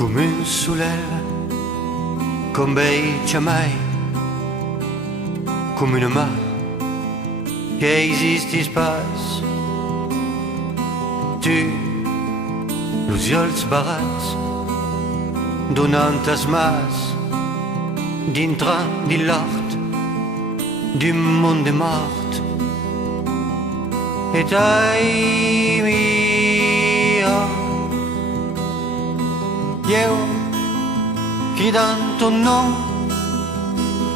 come un soleil, comme bei jamais, come une main che esiste space. Tu, l'usiols barats, donant tas mas, dintre di l'art, du monde mort. Et ai mia, io cridant ton nom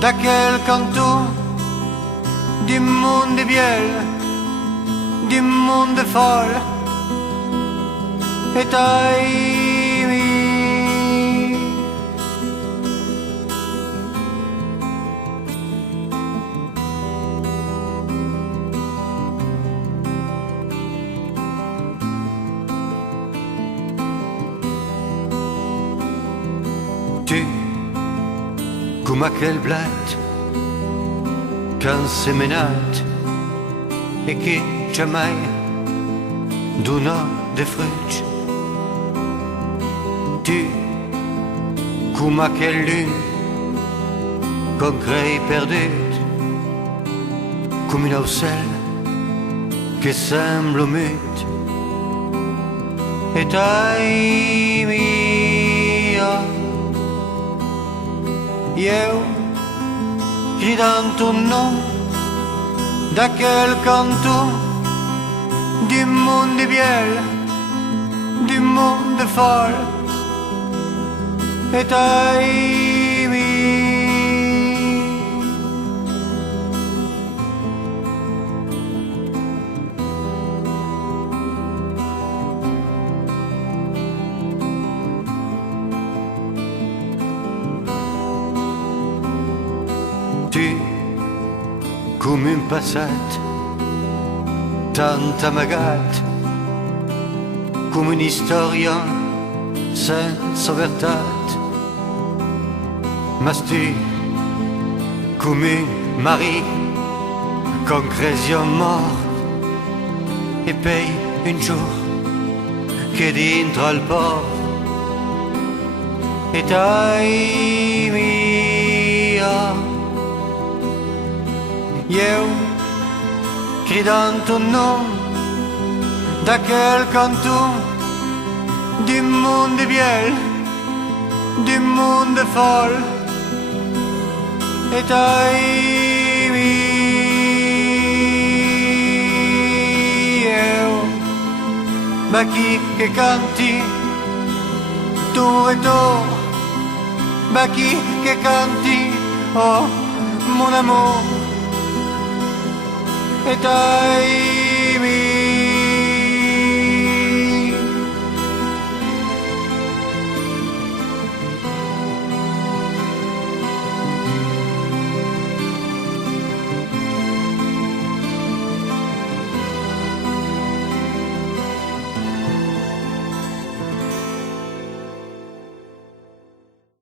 d'aquel canton du monde biel, du monde folle. Et ai mi tu, come aquel blat qu'un semenat et qui jamais dona de fruits. Tu, come aquel lune qu'on crée perdut, comme une ocelle qui semble mute. Et ai mia, io cridant ton nom d'aquel canton du monde biel, du monde folle. Et ai mi tu, come un passat tant amagat, come un'istoria senza vertat. Mas tu, come un mari con cresion mort, e poi un jour che dentro al port. Et ai mia, io cridant ton nom d'aquel canton du monde biel, du monde folle. Et ai mio, ma chi che canti tu e tu, ma chi che canti, oh mon amour. Et ai